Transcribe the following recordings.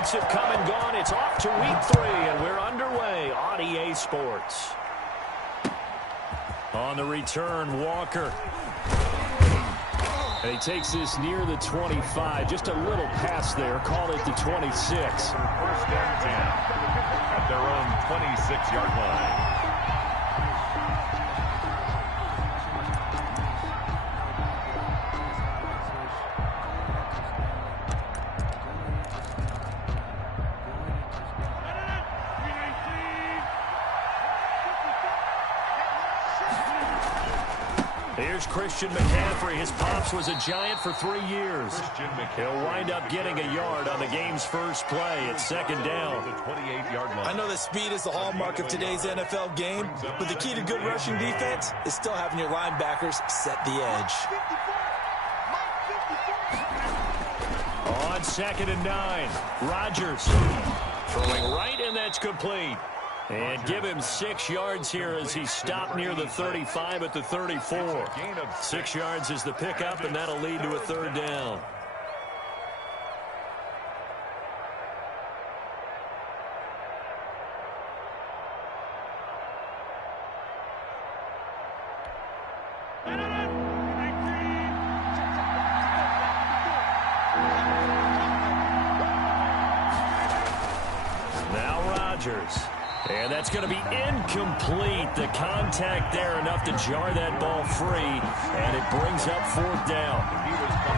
weeks have come and gone. It's off to week 3, and we're underway on EA Sports. On the return, Walker. And he takes this near the 25. Just a little pass there. Call it the 26. First and 10 at their own 26-yard line. Here's Christian McCaffrey. His pops was a Giant for 3 years. He'll wind up getting a yard on the game's first play. It's second down. I know that speed is the hallmark of today's NFL game, but the key to good rushing defense is still having your linebackers set the edge. On 2nd and 9, Rodgers throwing right, and that's complete. And give him 6 yards here as he stopped near the 35 at the 34. 6 yards is the pickup, and that'll lead to a third down. Now Rodgers. And that's going to be incomplete. The contact there enough to jar that ball free, and it brings up 4th down.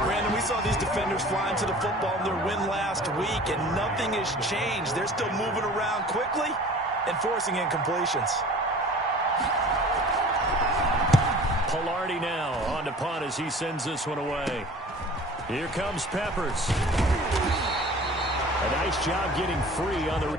Brandon, we saw these defenders flying to the football in their win last week, and nothing has changed. They're still moving around quickly and forcing incompletions. Pilardi now on to punt as he sends this one away. Here comes Peppers. A nice job getting free on the...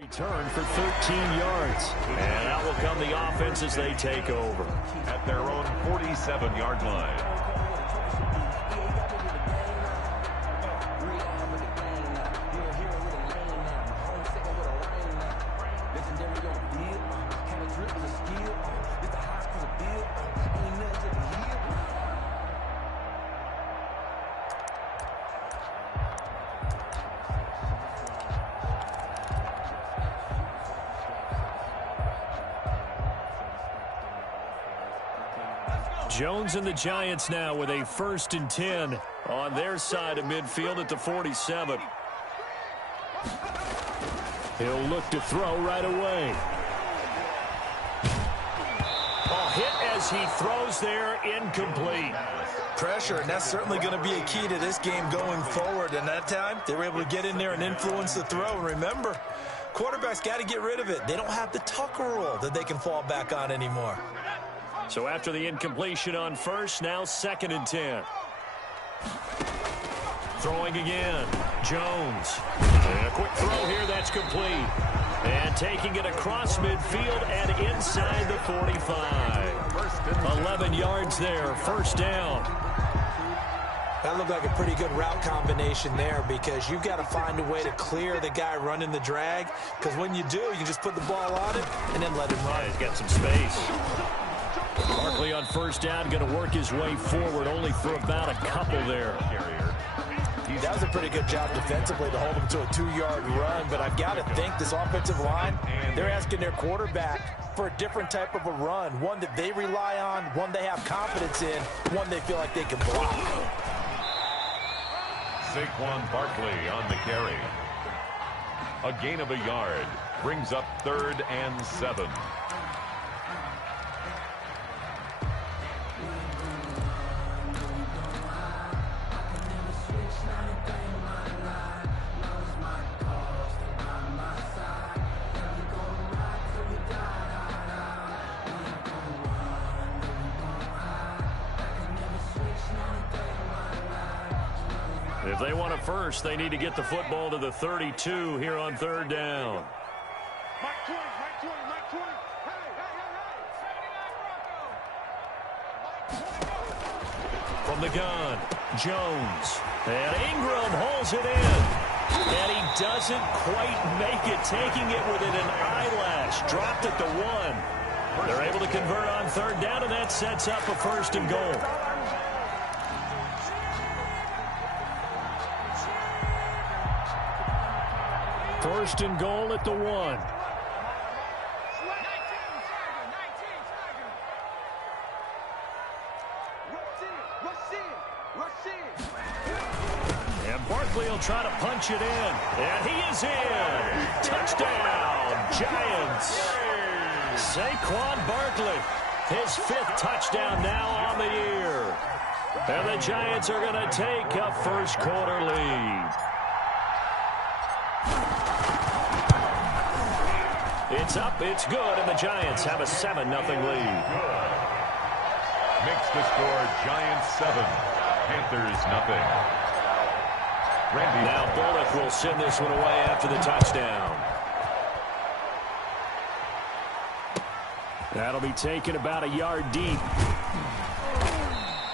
Return for 13 yards. And out will come the offense as they take over. At their own 47-yard line. Jones and the Giants now with a 1st and 10 on their side of midfield at the 47. He'll look to throw right away. Oh, hit as he throws there, incomplete. Pressure, and that's certainly going to be a key to this game going forward. And that time, they were able to get in there and influence the throw. And remember, quarterbacks got to get rid of it. They don't have the Tucker rule that they can fall back on anymore. So after the incompletion on 1st, now 2nd and 10. Throwing again. Jones. And a quick throw here, that's complete. And taking it across midfield and inside the 45. 11 yards there, 1st down. That looked like a pretty good route combination there because you've got to find a way to clear the guy running the drag, because when you do, you can just put the ball on it and then let him run. He's got some space. Barkley on 1st down, going to work his way forward, only for about a couple there. That was a pretty good job defensively to hold him to a 2-yard run, but I've got to think this offensive line, they're asking their quarterback for a different type of a run, one that they rely on, one they have confidence in, one they feel like they can block. Saquon Barkley on the carry. A gain of a yard brings up 3rd and 7. If they want it first, they need to get the football to the 32 here on 3rd down. From the gun, Jones. And Ingram holds it in. And he doesn't quite make it, taking it within an eyelash. Dropped it to 1. They're able to convert on 3rd down, and that sets up a 1st and goal. First and goal at the 1. And Barkley will try to punch it in. And he is in. Touchdown, Giants. Saquon Barkley, his 5th touchdown now on the year. And the Giants are going to take a first-quarter lead. It's up, it's good, and the Giants have a 7-0 lead. Makes the score Giants 7, Panthers 0. Now Bullock will send this one away after the touchdown. That'll be taken about a yard deep.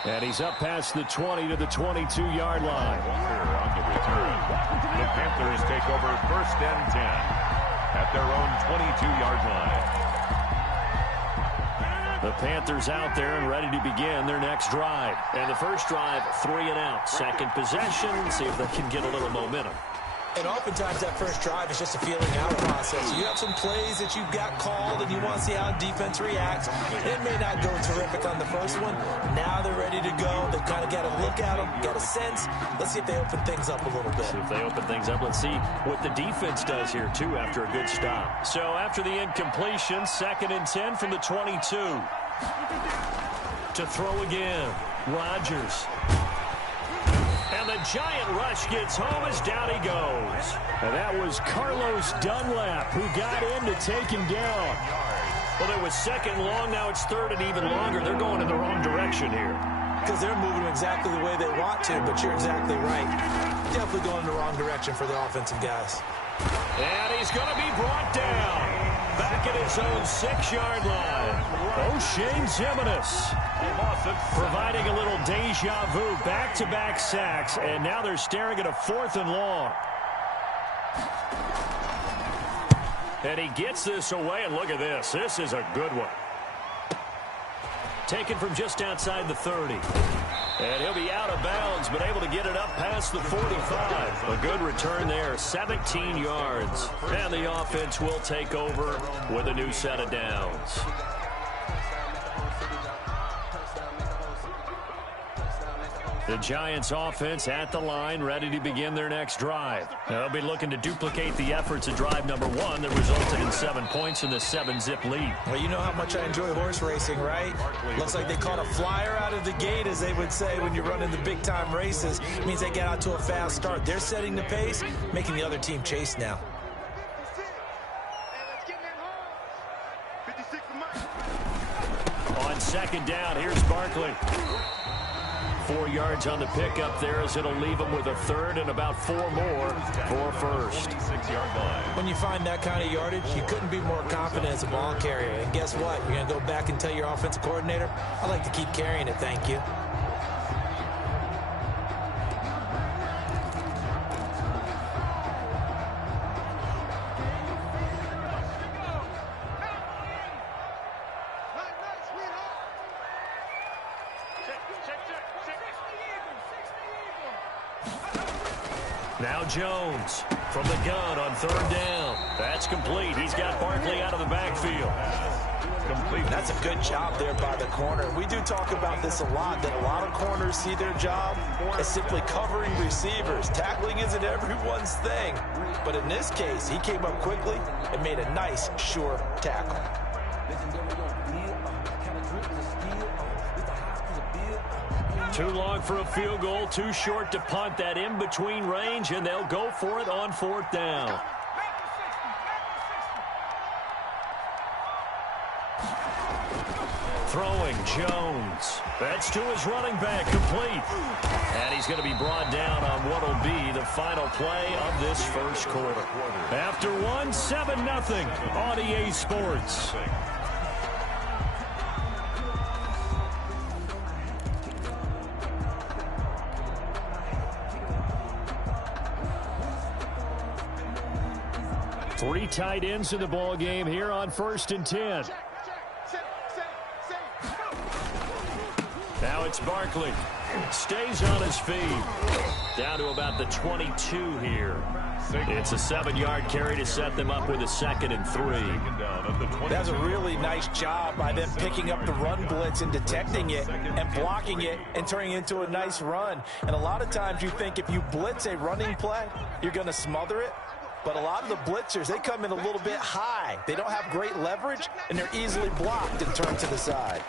And he's up past the 20 to the 22-yard line. On the return, the Panthers take over 1st and 10. At their own 22-yard line. The Panthers out there and ready to begin their next drive. And the first drive, 3 and out. Second possession, see if they can get a little momentum. And oftentimes that first drive is just a feeling out process. You have some plays that you've got called and you want to see how defense reacts. It may not go terrific on the first one. Now they're ready to go. They've kind of got to look at them, get a sense. Let's see if they open things up a little bit. See if they open things up. Let's see what the defense does here, too, after a good stop. So after the incompletion, 2nd and 10 from the 22. To throw again, Rodgers. And the giant rush gets home as down he goes. And that was Carlos Dunlap who got in to take him down. Well, it was 2nd and long. Now it's 3rd and even longer. They're going in the wrong direction here. Because they're moving exactly the way they want to, but you're exactly right. Definitely going in the wrong direction for the offensive guys. And he's going to be brought down. Back at his own 6-yard line. O'Shane Ximines providing a little deja vu. Back-to-back sacks, and now they're staring at a 4th and long. And he gets this away, and look at this. This is a good one. Taken from just outside the 30. And he'll be out of bounds, but able to get it up past the 45. A good return there, 17 yards. And the offense will take over with a new set of downs. The Giants offense at the line, ready to begin their next drive. They'll be looking to duplicate the efforts of drive number 1 that resulted in 7 points in the 7-zip lead. Well, you know how much I enjoy horse racing, right? Looks like they caught a flyer out of the gate, as they would say when you're running the big-time races. It means they get out to a fast start. They're setting the pace, making the other team chase now. On 2nd down, here's Barkley. 4 yards on the pickup there, as it'll leave him with a 3rd and about 4 more for 1st. 26-yard line. When you find that kind of yardage, you couldn't be more confident as a ball carrier. And guess what? You're going to go back and tell your offensive coordinator, I'd like to keep carrying it, thank you. Now Jones from the gun on third down. That's complete. He's got Barkley out of the backfield. Complete. That's a good job there by the corner. We do talk about this a lot, that a lot of corners see their job as simply covering receivers. Tackling isn't everyone's thing. But in this case, he came up quickly and made a nice, sure tackle. Too long for a field goal, too short to punt. That in-between range, and they'll go for it on fourth down. Throwing Jones. That's to his running back, complete. And he's going to be brought down on what will be the final play of this first quarter. After one, 7-0 on EA Sports. Three tight ends in the ball game here on 1st and 10. Now it's Barkley. Stays on his feet. Down to about the 22 here. It's a 7-yard carry to set them up with a 2nd and 3. That's a really nice job by them picking up the run blitz and detecting it and blocking it and turning it into a nice run. And a lot of times you think if you blitz a running play, you're going to smother it. But a lot of the blitzers, they come in a little bit high. They don't have great leverage, and they're easily blocked and turned to the side.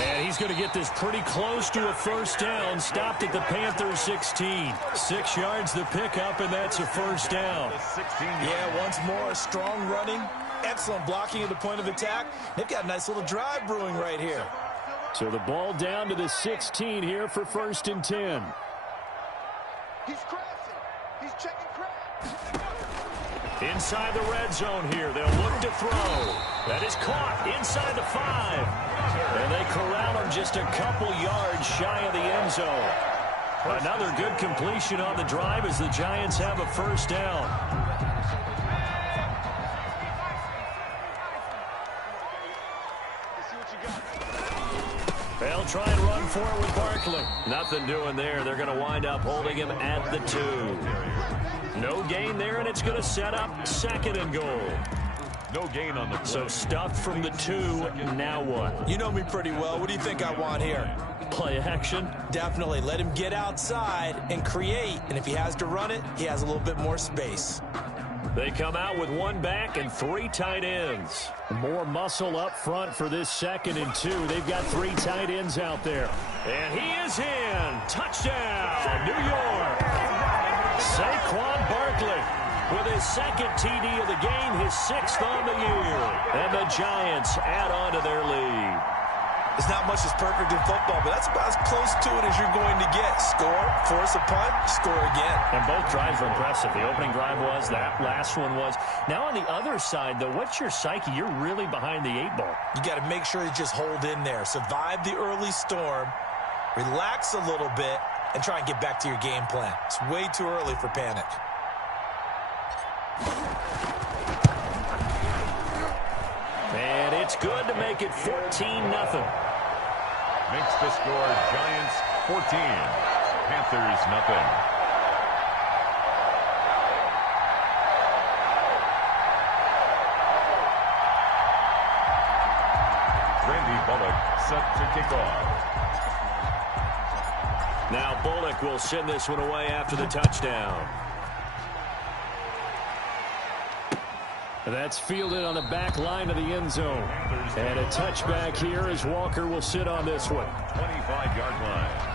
And he's going to get this pretty close to a first down. Stopped at the Panthers' 16. 6 yards the pickup, and that's a first down. Yeah, once more, strong running, excellent blocking at the point of attack. They've got a nice little drive brewing right here. So the ball down to the 16 here for 1st and 10. He's crossing. He's checking crap. Inside the red zone here. They'll look to throw. That is caught inside the 5. And they corral him just a couple yards shy of the end zone. Another good completion on the drive as the Giants have a first down. They'll try and run for it with Barkley. Nothing doing there. They're going to wind up holding him at the 2. No gain there, and it's going to set up 2nd and goal. No gain on the play. So stuffed from the 2. Now what? You know me pretty well. What do you think I want here? Play action? Definitely. Let him get outside and create. And if he has to run it, he has a little bit more space. They come out with 1 back and 3 tight ends. More muscle up front for this 2nd and 2. They've got 3 tight ends out there. And he is in. Touchdown, New York. Saquon Barkley with his 2nd TD of the game, his 6th on the year. And the Giants add on to their lead. It's not much that's perfect in football, but that's about as close to it as you're going to get. Score, force a punt, score again. And both drives were impressive. The opening drive was, that last one was. Now on the other side, though, what's your psyche? You're really behind the 8 ball. You got to make sure you just hold in there. Survive the early storm, relax a little bit, and try and get back to your game plan. It's way too early for panic. And it's good to make it 14-0. Makes the score Giants 14, Panthers nothing. Randy Bullock set to kick off. Now Bullock will send this one away after the touchdown. That's fielded on the back line of the end zone. And a touchback here as Walker will sit on this one. 25-yard line.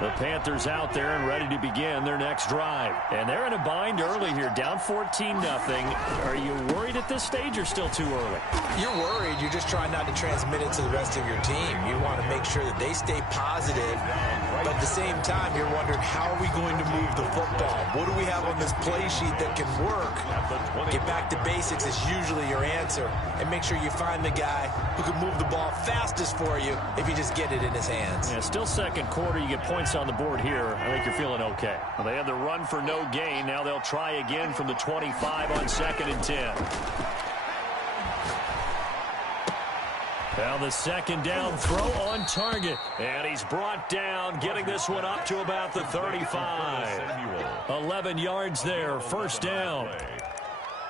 The Panthers out there and ready to begin their next drive. And they're in a bind early here, down 14-0. Are you worried at this stage or still too early? You're worried. You're just trying not to transmit it to the rest of your team. You want to make sure that they stay positive. But at the same time, you're wondering, how are we going to move the football? What do we have on this play sheet that can work? Get back to basics is usually your answer. And make sure you find the guy who can move the ball fastest for you if you just get it in his hands. Yeah, still second quarter. You get points on the board here. I think you're feeling okay. Well, they had the run for no gain. Now they'll try again from the 25 on 2nd and 10. Now the second down throw on target. And he's brought down, getting this one up to about the 35. 11 yards there, first down.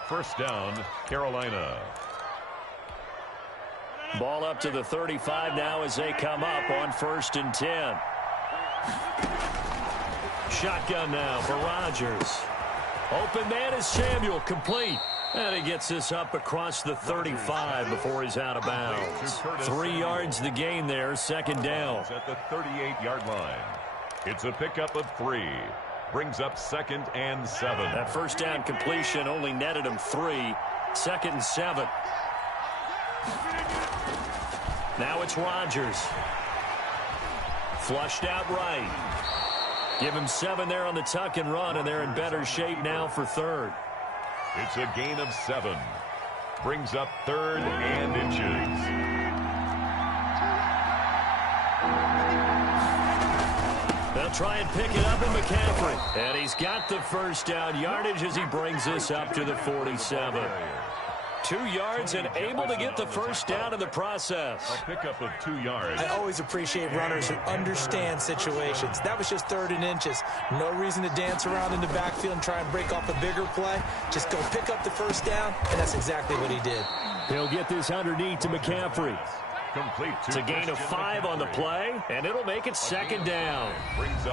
First down, Carolina. Ball up to the 35 now as they come up on 1st and 10. Shotgun now for Rodgers. Open man is Samuel, complete. And he gets this up across the 35 before he's out of bounds. 3 yards the gain there, second down. At the 38-yard line. It's a pickup of 3. Brings up 2nd and 7. That first down completion only netted him 3. 2nd and 7. Now it's Rodgers. Flushed out right. Give him 7 there on the tuck and run, and they're in better shape now for 3rd. It's a gain of 7. Brings up 3rd and inches. They'll try and pick it up in McCaffrey. And he's got the first down yardage as he brings this up to the 47. 2 yards and able to get the first down in the process. A pickup of 2 yards. I always appreciate runners who understand situations. That was just 3rd and inches. No reason to dance around in the backfield and try and break off a bigger play. Just go pick up the first down, and that's exactly what he did. He'll get this underneath to McCaffrey. Complete. It's a gain of 5 on the play, and it'll make it second down.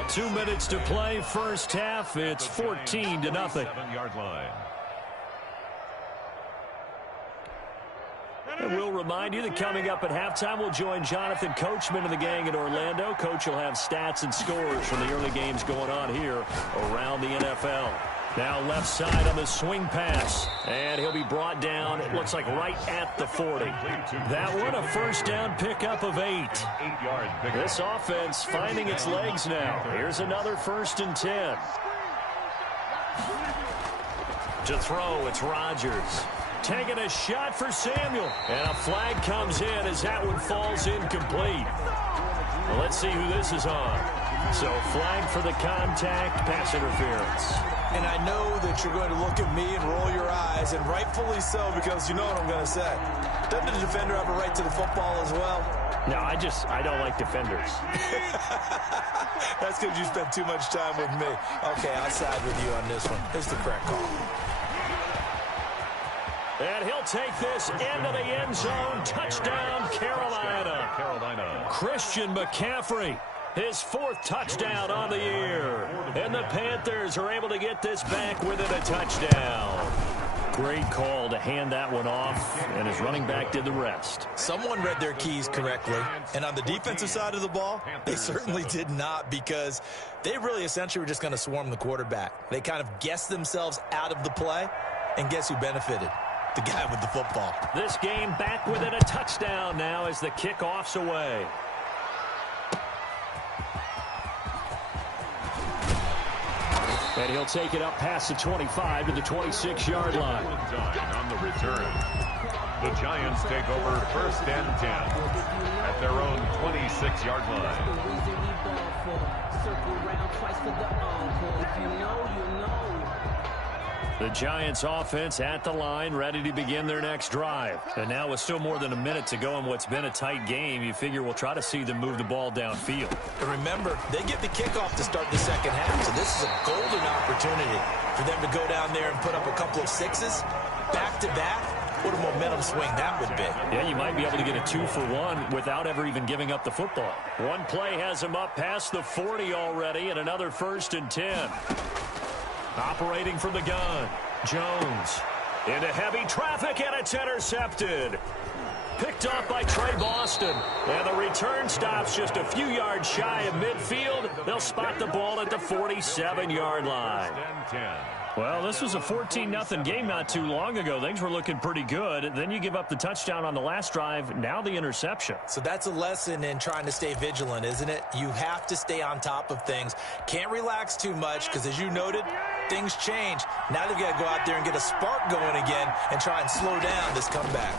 2 minutes to play, first half. It's 14-0. 7-yard line. And we'll remind you that coming up at halftime, we'll join Jonathan Coachman and the gang in Orlando. Coach will have stats and scores from the early games going on here around the NFL. Now left side on the swing pass, and he'll be brought down, it looks like right at the 40. That one a first down pickup of 8. 8-yard pickup. This offense finding its legs now. Here's another 1st and 10. To throw, it's Rodgers. Taking a shot for Samuel. And a flag comes in as that one falls incomplete. Well, let's see who this is on. So flag for the contact, pass interference. And I know that you're going to look at me and roll your eyes, and rightfully so, because you know what I'm going to say. Doesn't the defender have a right to the football as well? No, I don't like defenders. That's because you spent too much time with me. Okay, I'll side with you on this one. It's the correct call. And he'll take this into the end zone. Touchdown, Carolina. Christian McCaffrey, his 4th touchdown on the year. And the Panthers are able to get this back within a touchdown. Great call to hand that one off, and his running back did the rest. Someone read their keys correctly, and on the defensive side of the ball, they certainly did not, because they really essentially were just going to swarm the quarterback. They kind of guessed themselves out of the play, and guess who benefited? The guy with the football. This game back within a touchdown now as the kickoff's away. And he'll take it up past the 25 to the 26-yard line. On the return. The Giants take over 1st and 10 at their own 26-yard line. The Giants offense at the line, ready to begin their next drive. And now with still more than a minute to go in what's been a tight game, you figure we'll try to see them move the ball downfield. And remember, they get the kickoff to start the second half, so this is a golden opportunity for them to go down there and put up a couple of 6s back-to-back. What a momentum swing that would be. Yeah, you might be able to get a 2-for-1 without ever even giving up the football. One play has him up past the 40 already, and another 1st and 10. Operating from the gun, Jones into heavy traffic, and it's intercepted. Picked off by Trey Boston, and the return stops just a few yards shy of midfield. They'll spot the ball at the 47-yard line. Well, this was a 14-0 game not too long ago. Things were looking pretty good. Then you give up the touchdown on the last drive. Now the interception. So that's a lesson in trying to stay vigilant, isn't it? You have to stay on top of things. Can't relax too much because, as you noted, things change. Now they've got to go out there and get a spark going again and try and slow down this comeback.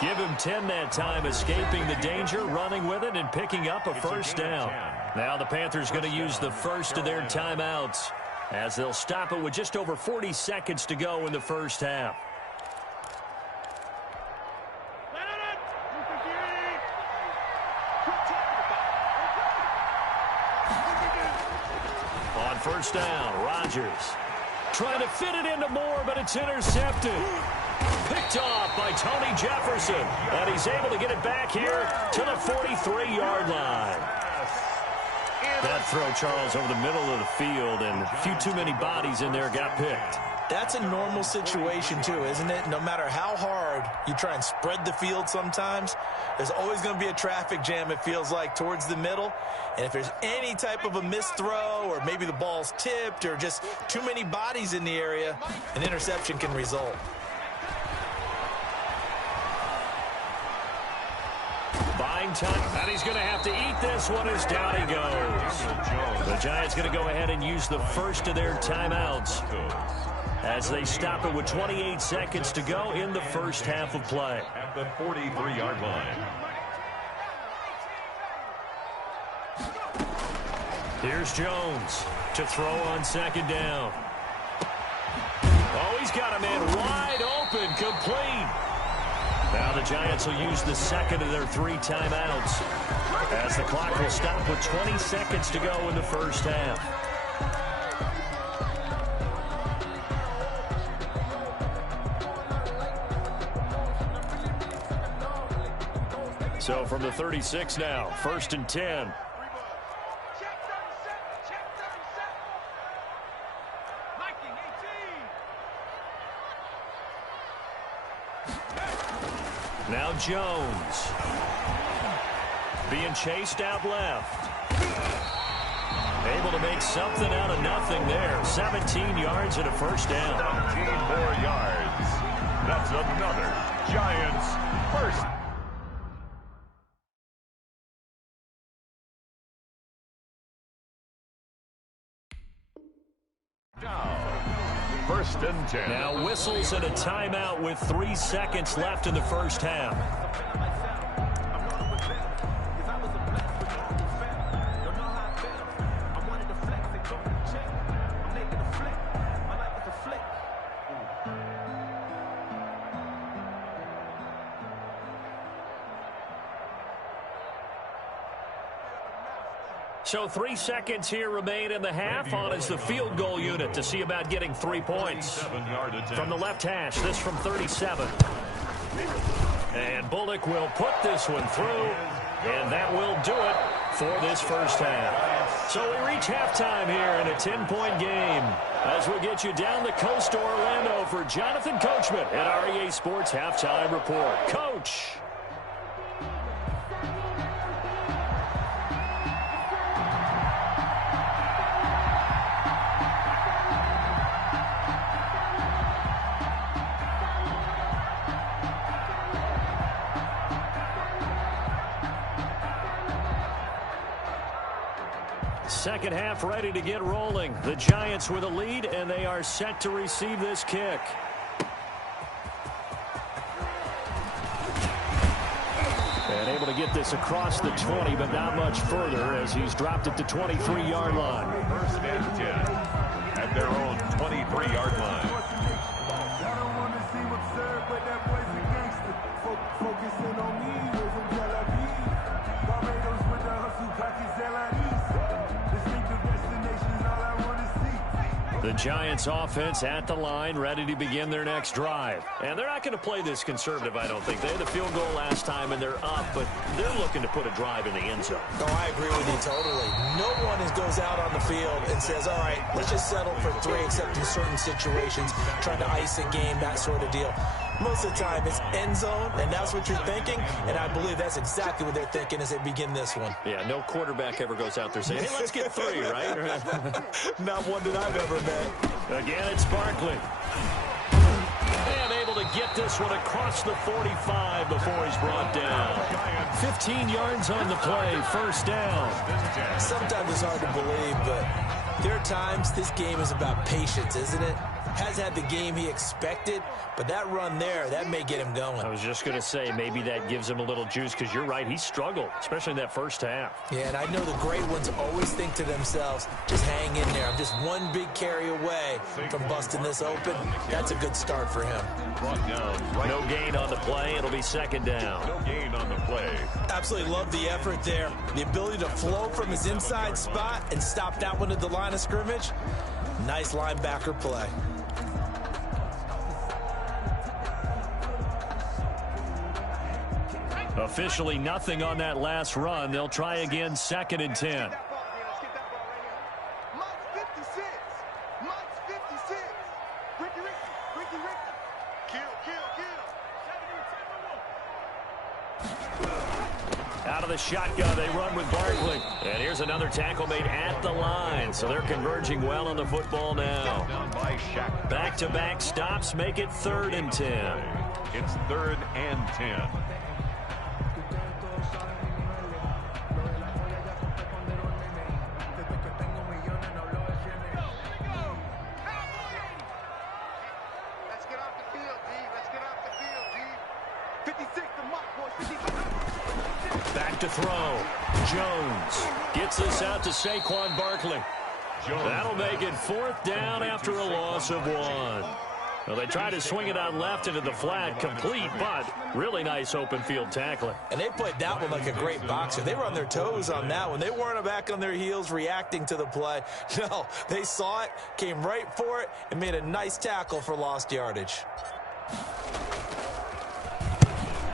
Give him 10 that time, escaping the danger, running with it, and picking up a first down. Now the Panthers going to use the first of their timeouts. as they'll stop it with just over 40 seconds to go in the first half. On first down, Rodgers trying to fit it into Moore, but it's intercepted. Picked off by Tony Jefferson, and he's able to get it back here to the 43-yard line. That throw, Charles, over the middle of the field, and a few too many bodies in there got picked. That's a normal situation, too, isn't it? No matter how hard you try and spread the field sometimes, there's always going to be a traffic jam, it feels like, towards the middle. And if there's any type of a missed throw, or maybe the ball's tipped, or just too many bodies in the area, an interception can result. Buying time, and he's going to have to eat this one as down he goes. The Giants going to go ahead and use the first of their timeouts as they stop it with 28 seconds to go in the first half of play. At the 43-yard line. Here's Jones to throw on second down. Oh, he's got a man wide open, complete. Now the Giants will use the second of their 3 timeouts as the clock will stop with 20 seconds to go in the first half. So from the 36 now, 1st and 10. Now Jones being chased out left. Able to make something out of nothing there. 17 yards and a first down. 17 more yards. That's another Giants first. First and 10. Now whistles and a timeout with 3 seconds left in the first half. So 3 seconds here remain in the half. On is the field goal unit to see about getting 3 points. From the left hash, this from 37. And Bullock will put this one through, and that will do it for this first half. So we reach halftime here in a 10-point game as we get you down the coast to Orlando for Jonathan Coachman at REA Sports Halftime Report. Coach. Second half ready to get rolling. The Giants with a lead, and they are set to receive this kick. And able to get this across the 20, but not much further as he's dropped it to 23-yard line. First and 10 at their own 23-yard line. The Giants offense at the line, ready to begin their next drive. And they're not going to play this conservative, I don't think. They had the field goal last time, and they're up, but they're looking to put a drive in the end zone. No, I agree with you totally. No one goes out on the field and says, all right, let's just settle for 3, except in certain situations, trying to ice a game, that sort of deal. Most of the time, it's end zone, and that's what you're thinking, and I believe that's exactly what they're thinking as they begin this one. Yeah, no quarterback ever goes out there saying, hey, let's get 3, right? Not one that I've ever met. Again, it's Barkley. And able to get this one across the 45 before he's brought down. 15 yards on the play, first down. Sometimes it's hard to believe, but there are times this game is about patience, isn't it? has had the game he expected, but that run there, that may get him going. I was just going to say, maybe that gives him a little juice, because you're right, he struggled, especially in that first half. Yeah, and I know the great ones always think to themselves, just hang in there. I'm just one big carry away from busting this open. That's a good start for him. No gain on the play. It'll be second down. No gain on the play. Absolutely love the effort there. The ability to flow from his inside spot and stop that one at the line of scrimmage. Nice linebacker play. Officially nothing on that last run. They'll try again, 2nd and 10. Out of the shotgun, they run with Barkley. And here's another tackle made at the line. So they're converging well on the football now. Back-to-back stops make it 3rd and 10. It's 3rd and 10. Back to throw. Jones gets this out to Saquon Barkley. That'll make it 4th down after a loss of 1. Well, they try to swing it out left into the flat, complete, but really nice open field tackling. And they played that one like a great boxer. They were on their toes on that one. They weren't back on their heels reacting to the play. No, they saw it, came right for it, and made a nice tackle for lost yardage.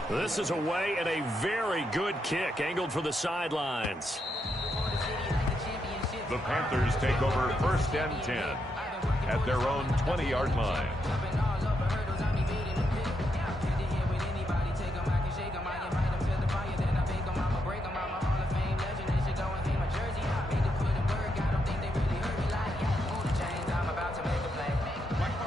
This is away and a very good kick, angled for the sidelines. The Panthers take over 1st and 10 at their own 20-yard line.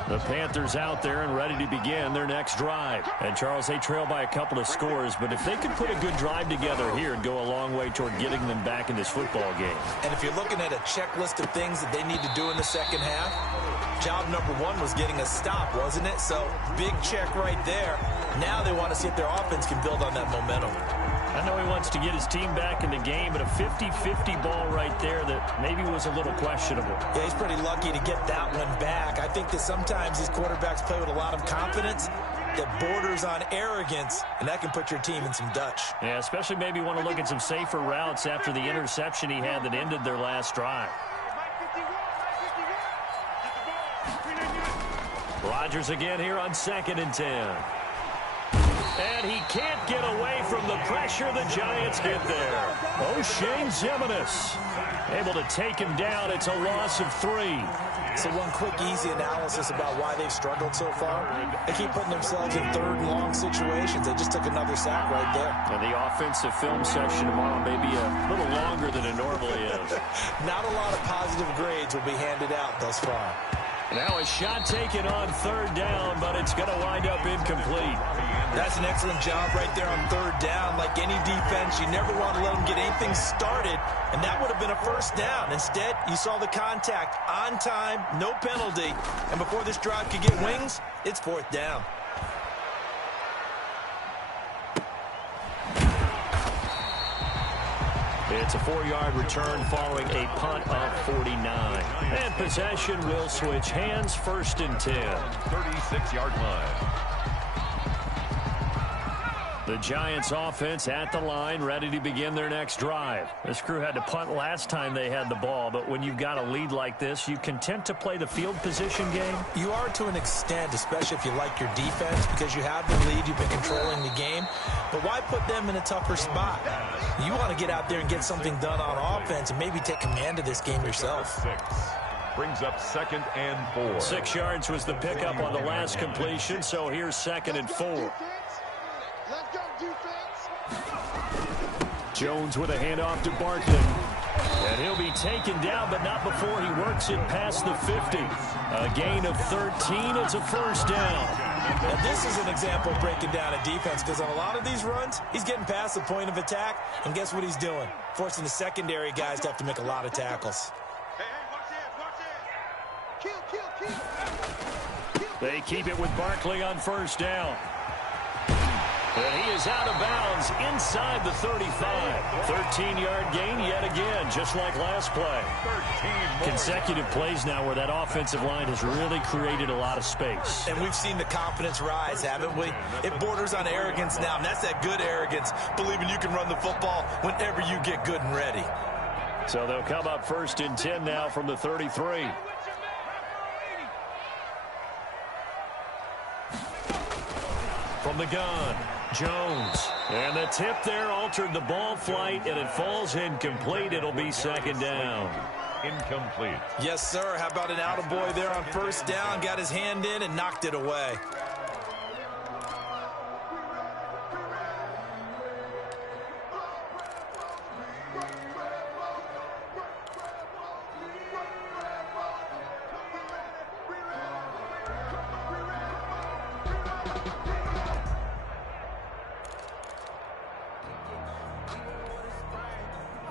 The Panthers out there and ready to begin their next drive. And, Charles, they trail by a couple of scores, but if they could put a good drive together here and go a long way toward getting them back in this football game. And if you're looking at a checklist of things that they need to do in the second half, job number 1 was getting a stop, wasn't it? So, big check right there. Now they want to see if their offense can build on that momentum. I know he wants to get his team back in the game, but a 50-50 ball right there that maybe was a little questionable. Yeah, he's pretty lucky to get that one back. I think that sometimes these quarterbacks play with a lot of confidence that borders on arrogance, and that can put your team in some Dutch. Yeah, especially maybe want to look at some safer routes after the interception he had that ended their last drive. Rodgers again here on 2nd and 10. And he can't get away from the pressure. The Giants get there. O'Shane Ximines able to take him down. It's a loss of 3. So one quick, easy analysis about why they've struggled so far. They keep putting themselves in 3rd and long situations. They just took another sack right there. And the offensive film session tomorrow may be a little longer than it normally is. Not a lot of positive grades will be handed out thus far. Now a shot taken on 3rd down, but it's going to wind up incomplete. That's an excellent job right there on 3rd down. Like any defense, you never want to let them get anything started, and that would have been a 1st down. Instead, you saw the contact on time, no penalty, and before this drive could get wings, it's 4th down. It's a 4-yard return following a punt of 49. And possession will switch hands, 1st and 10. 36-yard line. The Giants offense at the line, ready to begin their next drive. This crew had to punt last time they had the ball, but when you've got a lead like this, you content to play the field position game? You are to an extent, especially if you like your defense, because you have the lead, you've been controlling the game. But why put them in a tougher spot? You want to get out there and get something done on offense and maybe take command of this game yourself. 6 brings up 2nd and 4. 6 yards was the pickup on the last completion, so here's 2nd and 4. Let's go, defense. Jones with a handoff to Barkley. And he'll be taken down, but not before he works it past the 50. A gain of 13. It's a 1st down. Now, this is an example of breaking down a defense, because on a lot of these runs, he's getting past the point of attack, and guess what he's doing? Forcing the secondary guys to have to make a lot of tackles. They keep it with Barkley on first down. And he is out of bounds inside the 35. 13-yard gain yet again, just like last play. Consecutive plays now where that offensive line has really created a lot of space. And we've seen the confidence rise, haven't we? It borders on arrogance now, and that's that good arrogance, believing you can run the football whenever you get good and ready. So they'll come up first and 10 now from the 33. From the gun, Jones. And the tip there altered the ball flight, and it falls incomplete. It'll be second down. Incomplete. Yes, sir. How about an attaboy there on first down? Got his hand in and knocked it away.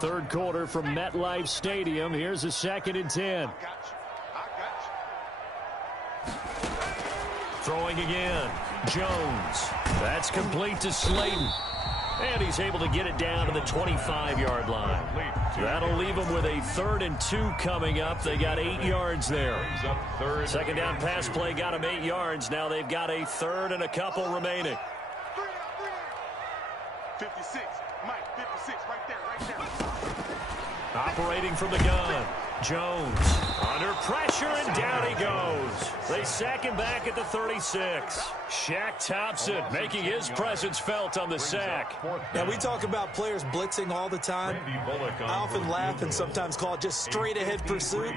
Third quarter from MetLife Stadium. Here's a second and 10. Throwing again. Jones. That's complete to Slayton. And he's able to get it down to the 25-yard line. That'll leave them with a 3rd and 2 coming up. They got 8 yards there. Second down pass play got them 8 yards. Now they've got a 3rd and a couple remaining. 56. Mike, 56, right there. Operating from the gun. Jones under pressure, and down he goes. They sack him back at the 36. Shaq Thompson making his presence felt on the sack. Now, we talk about players blitzing all the time. I often laugh and sometimes call it just straight-ahead pursuit.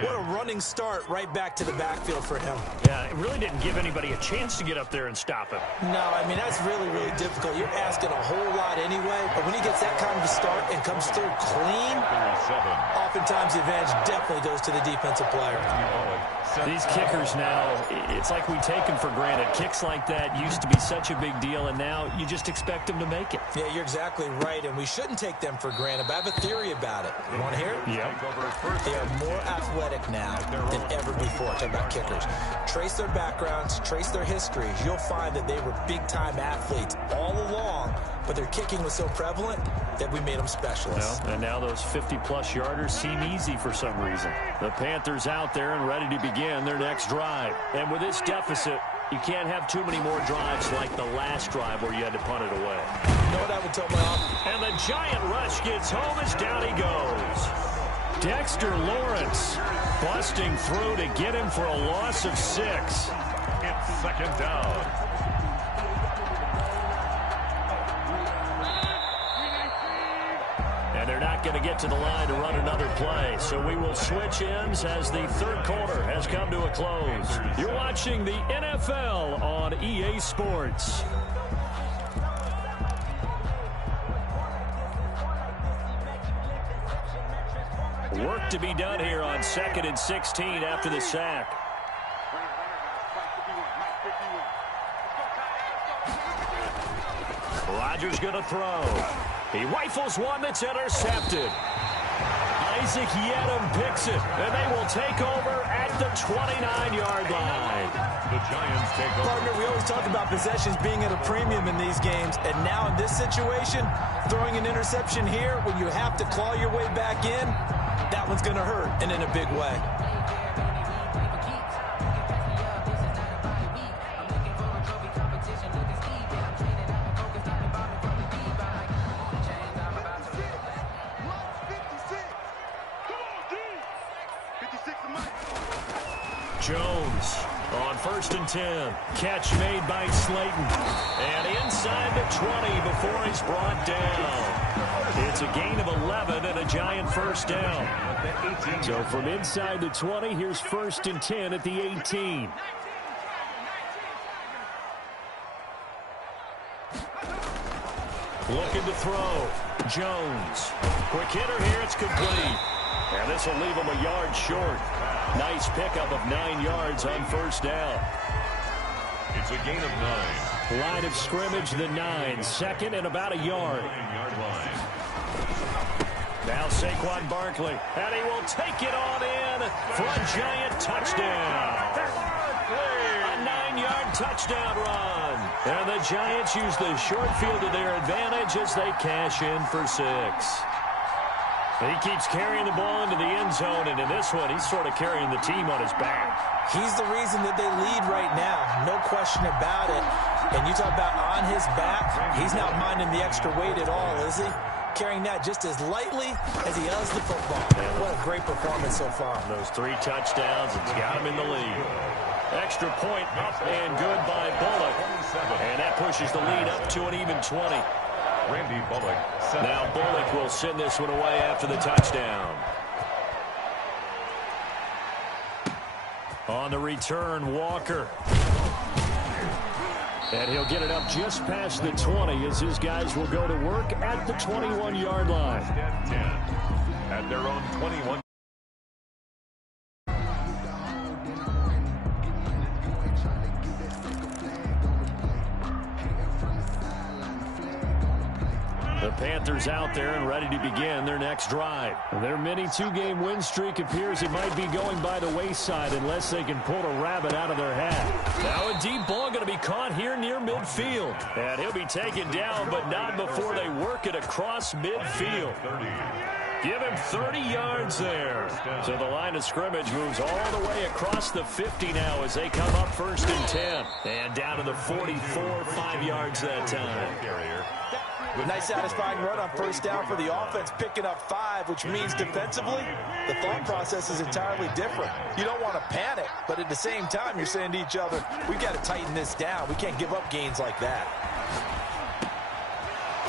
What a running start right back to the backfield for him. Yeah, it really didn't give anybody a chance to get up there and stop him. No, I mean, that's really, really difficult. You're asking a whole lot anyway, but when he gets that kind of a start and comes through clean, oftentimes the advantage definitely goes to the defensive player. These kickers now, it's like we take them for granted. Kicks like that used to be such a big deal, and now you just expect them to make it. Yeah, you're exactly right, and we shouldn't take them for granted, but I have a theory about it. You want to hear it? Yeah. They are more athletic now than ever before. Talking about kickers. Trace their backgrounds, trace their histories. You'll find that they were big-time athletes all along, but their kicking was so prevalent that we made them specialists. Well, and now those 50-plus yarders seem easy for some reason. The Panthers out there and ready to begin their next drive. And with this deficit, you can't have too many more drives like the last drive where you had to punt it away. You know what I would tell my office? And the giant rush gets home as down he goes. Dexter Lawrence busting through to get him for a loss of 6. It's second down. And they're not going to get to the line to run another play. So we will switch ends as the third quarter has come to a close. You're watching the NFL on EA Sports. Work to be done here on 2nd and 16 after the sack. Rodgers going to throw. He rifles one that's intercepted. Isaac Yedem picks it, and they will take over at the 29-yard line. The Giants take over. Partner, we always talk about possessions being at a premium in these games, and now in this situation, throwing an interception here when you have to claw your way back in, that one's going to hurt, and in a big way. Jones on 1st and 10. Catch made by Slayton. And inside the 20 before he's brought down. It's a gain of 11 and a giant first down. So from inside the 20, here's 1st and 10 at the 18. Looking to throw. Jones. Quick hitter here. It's complete. And this will leave him a yard short. Nice pickup of 9 yards on first down. It's a gain of 9. Line of scrimmage, the 9. 2nd and about a yard. 9-yard line. Now Saquon Barkley, and he will take it on in for a Giant touchdown. A 9-yard touchdown run. And the Giants use the short field to their advantage as they cash in for 6. He keeps carrying the ball into the end zone, and in this one, he's sort of carrying the team on his back. He's the reason that they lead right now, no question about it. And you talk about on his back, he's not minding the extra weight at all, is he? Carrying that just as lightly as he does the football. What a great performance so far. Those 3 touchdowns, it's got him in the lead. Extra point up and good by Bullock. And that pushes the lead up to an even 20. Randy Bullock. Now Bullock will send this one away after the touchdown. On the return, Walker. And he'll get it up just past the 20 as his guys will go to work at the 21-yard line. At their own 21. The Panthers out there and ready to begin their next drive. Their mini 2-game win streak appears it might be going by the wayside unless they can pull a rabbit out of their hat. Now a deep ball going to be caught here near midfield. And he'll be taken down, but not before they work it across midfield. Give him 30 yards there. So the line of scrimmage moves all the way across the 50 now as they come up 1st and 10. And down to the 44, 5 yards that time. Nice satisfying run on 1st down for the offense, picking up 5, which means defensively, the thought process is entirely different. You don't want to panic, but at the same time, you're saying to each other, we've got to tighten this down. We can't give up gains like that.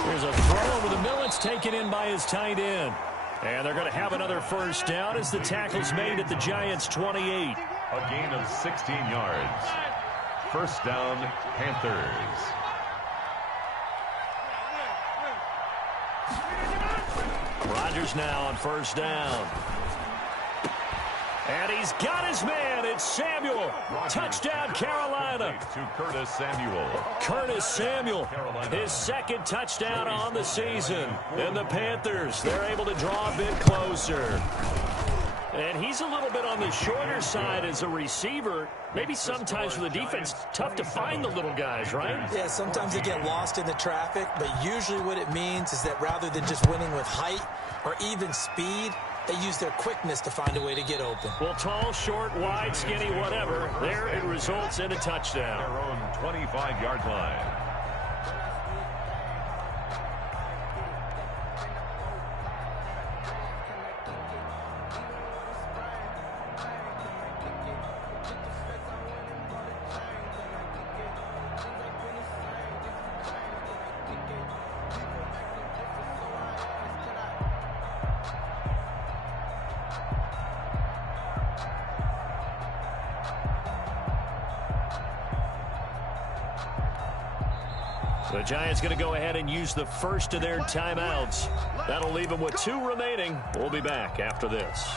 Here's a throw over the middle. It's taken in by his tight end. And they're going to have another 1st down as the tackle's made at the Giants' 28. A gain of 16 yards. 1st down, Panthers. Rodgers now on 1st down. And he's got his man. It's Samuel. Touchdown, Carolina. To Curtis Samuel. Curtis Samuel, his 2nd touchdown on the season. And the Panthers, they're able to draw a bit closer. And he's a little bit on the shorter side as a receiver. Maybe sometimes for the defense, tough to find the little guys, right? Yeah, sometimes they get lost in the traffic, but usually what it means is that rather than just winning with height or even speed, they use their quickness to find a way to get open. Well, tall, short, wide, skinny, whatever, there it results in a touchdown. Their own 25-yard line. The Giants going to go ahead and use the first of their timeouts. That'll leave them with 2 remaining. We'll be back after this.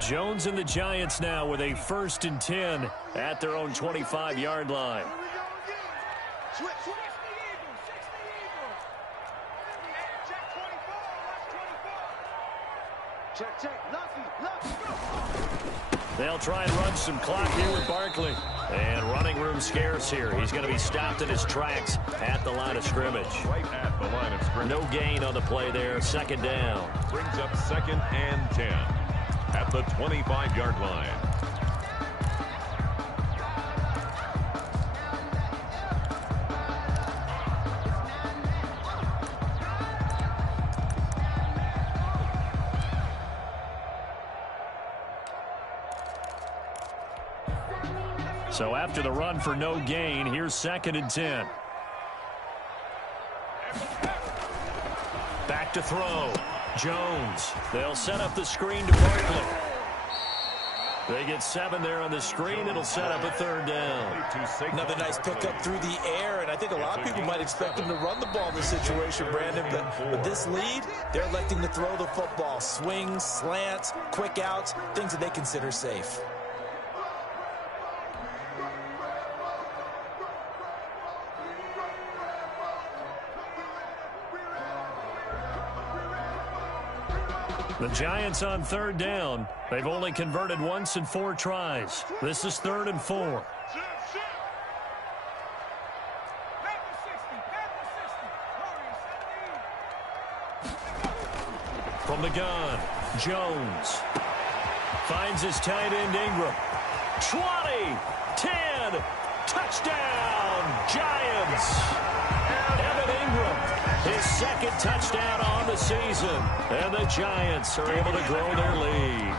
Jones and the Giants now with a 1st and 10 at their own 25-yard line. They'll try and run some clock here with Barkley. And running room scarce here. He's going to be stopped in his tracks at the line of scrimmage. Right at the line of scrimmage. No gain on the play there. 2nd down. Brings up 2nd and 10 at the 25-yard line. So after the run for no gain, here's 2nd and 10. Back to throw. Jones. They'll set up the screen to Barkley. They get 7 there on the screen. It'll set up a 3rd down. Another nice pickup through the air, and I think a lot of people might expect him to run the ball in this situation, Brandon. But with this lead, they're electing to throw the football. Swings, slants, quick outs, things that they consider safe. The Giants on 3rd down. They've only converted once in 4 tries. This is 3rd and 4. From the gun, Jones finds his tight end Ingram. 20, 10, touchdown, Giants. Evan Ingram, his 2nd touchdown on the season. And the Giants are able to grow their lead.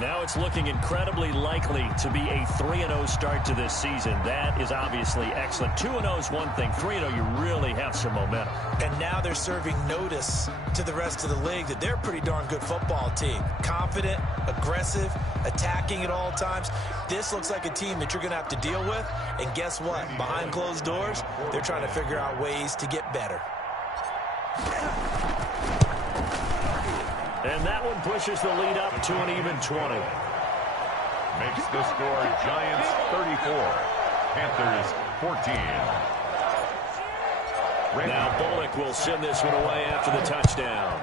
Now it's looking incredibly likely to be a 3-0 start to this season. That is obviously excellent. 2-0 is one thing. 3-0, you really have some momentum. And now they're serving notice to the rest of the league that they're a pretty darn good football team. Confident, aggressive, attacking at all times. This looks like a team that you're going to have to deal with. And guess what? Behind closed doors, they're trying to figure out ways to get better. And that one pushes the lead up to an even 20. Makes the score Giants 34, Panthers 14. Now Bullock will send this one away after the touchdown.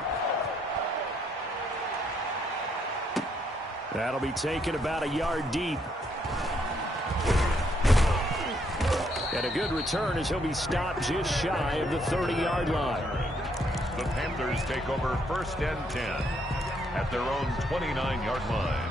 That'll be taken about a yard deep. And a good return as he'll be stopped just shy of the 30-yard line. The Panthers take over 1st and 10 at their own 29-yard line.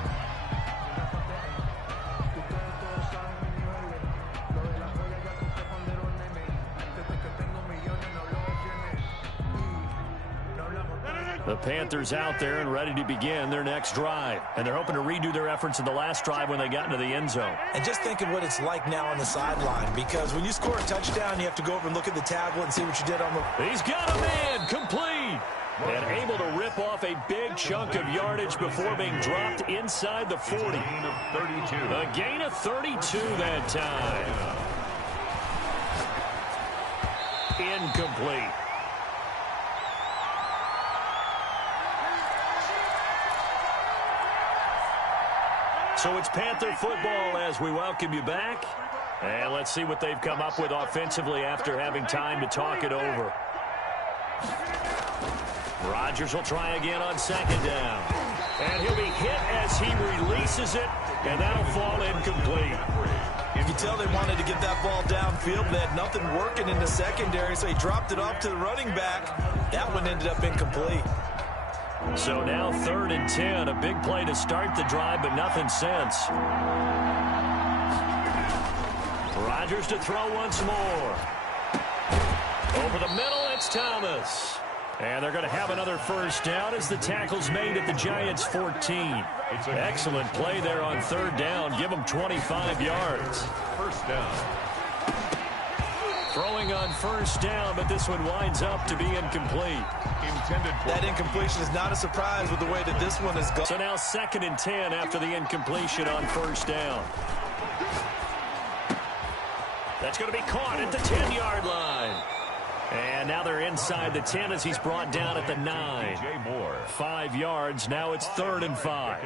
The Panthers out there and ready to begin their next drive. And they're hoping to redo their efforts in the last drive when they got into the end zone. And just think of what it's like now on the sideline, because when you score a touchdown, you have to go over and look at the tablet and see what you did on the... He's got a man, complete. And able to rip off a big chunk of yardage before being dropped inside the 40. A gain of 32. A gain of 32 that time. Incomplete. So it's Panther football as we welcome you back. And let's see what they've come up with offensively after having time to talk it over. Rodgers will try again on 2nd down. And he'll be hit as he releases it, and that'll fall incomplete. You can tell they wanted to get that ball downfield. They had nothing working in the secondary, so he dropped it off to the running back. That one ended up incomplete. So now 3rd and 10, a big play to start the drive, but nothing since. Rodgers to throw once more. Over the middle, it's Thomas. And they're going to have another 1st down as the tackle's made at the Giants' 14. Excellent play there on 3rd down. Give them 25 yards. 1st down. Throwing on 1st down, but this one winds up to be incomplete. That incompletion is not a surprise with the way that this one is going. So now 2nd and 10 after the incompletion on 1st down. That's going to be caught at the 10-yard line. And now they're inside the 10 as he's brought down at the 9. 5 yards. Now it's 3rd and 5.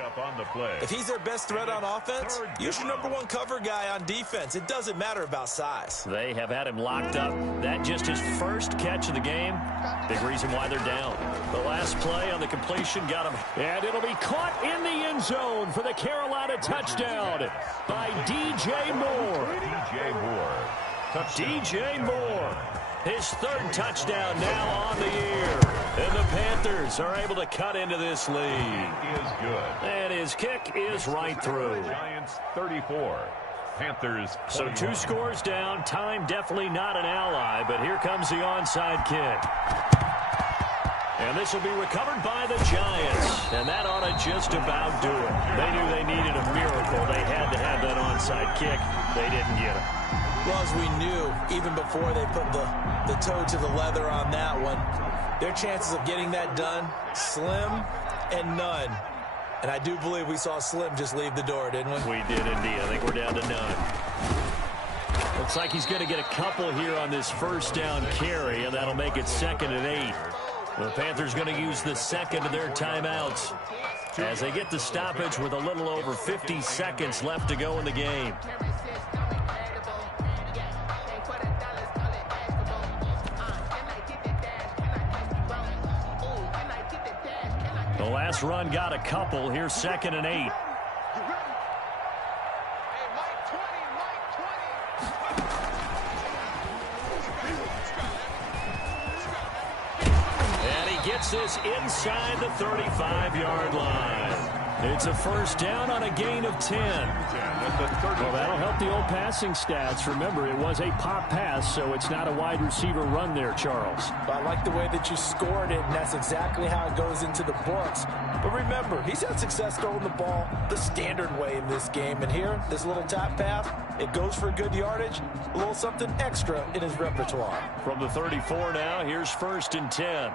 If he's their best threat on offense, use your #1 cover guy on defense. It doesn't matter about size. They have had him locked up. That just his first catch of the game. Big reason why they're down. The last play on the completion got him. And it'll be caught in the end zone for the Carolina touchdown by DJ Moore. DJ Moore. His 3rd touchdown now on the year. And the Panthers are able to cut into this lead. Is good. And his kick is right through. Giants 34. Panthers 41. So 2 scores down. Time definitely not an ally, but here comes the onside kick. And this will be recovered by the Giants. And that ought to just about do it. They knew they needed a miracle. They had to have that onside kick. They didn't get it. Well, as we knew, even before they put the toe to the leather on that one, their chances of getting that done, slim and none. And I do believe we saw Slim just leave the door, didn't we? We did indeed. I think we're down to none. Looks like he's going to get a couple here on this first down carry, and that'll make it 2nd and 8. The Panthers going to use the second of their timeouts as they get the stoppage with a little over 50 seconds left to go in the game. The last run got a couple. Here's 2nd and 8. And he gets this inside the 35-yard line. It's a first down on a gain of 10. Well, that'll help the old passing stats. Remember, it was a pop pass, so it's not a wide receiver run there, Charles. I like the way that you scored it, and that's exactly how it goes into the books. But remember, he's had success throwing the ball the standard way in this game. And here, this little tap pass, it goes for good yardage, a little something extra in his repertoire. From the 34 now, here's 1st and 10.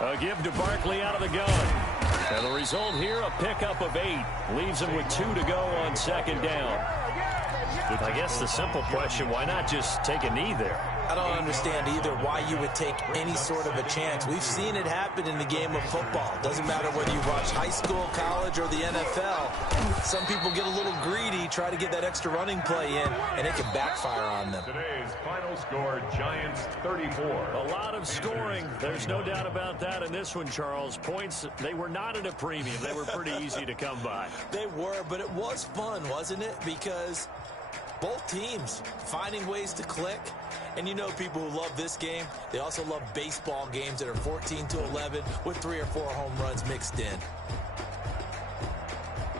A give to Barkley out of the gun. And the result here, a pickup of 8. Leaves him with 2 to go on 2nd down. I guess the simple question, why not just take a knee there? I don't understand either why you would take any sort of a chance. We've seen it happen in the game of football. Doesn't matter whether you watch high school, college, or the NFL. Some people get a little greedy, try to get that extra running play in, and it can backfire on them. Today's final score, Giants 34. A lot of scoring. There's no doubt about that in this one, Charles. Points, they were not at a premium. They were pretty easy to come by. They were, but it was fun, wasn't it? Because both teams finding ways to click. And you know people who love this game, they also love baseball games that are 14-11 with 3 or 4 home runs mixed in.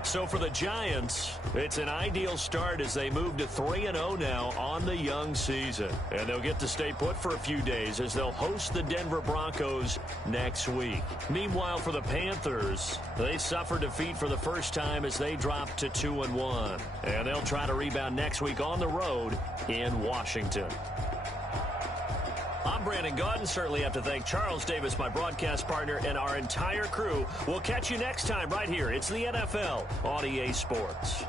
So for the Giants, it's an ideal start as they move to 3-0 now on the young season. And they'll get to stay put for a few days as they'll host the Denver Broncos next week. Meanwhile, for the Panthers, they suffered defeat for the first time as they dropped to 2-1. And they'll try to rebound next week on the road in Washington. I'm Brandon Gaudin. Certainly have to thank Charles Davis, my broadcast partner, and our entire crew. We'll catch you next time right here. It's the NFL on EA Sports.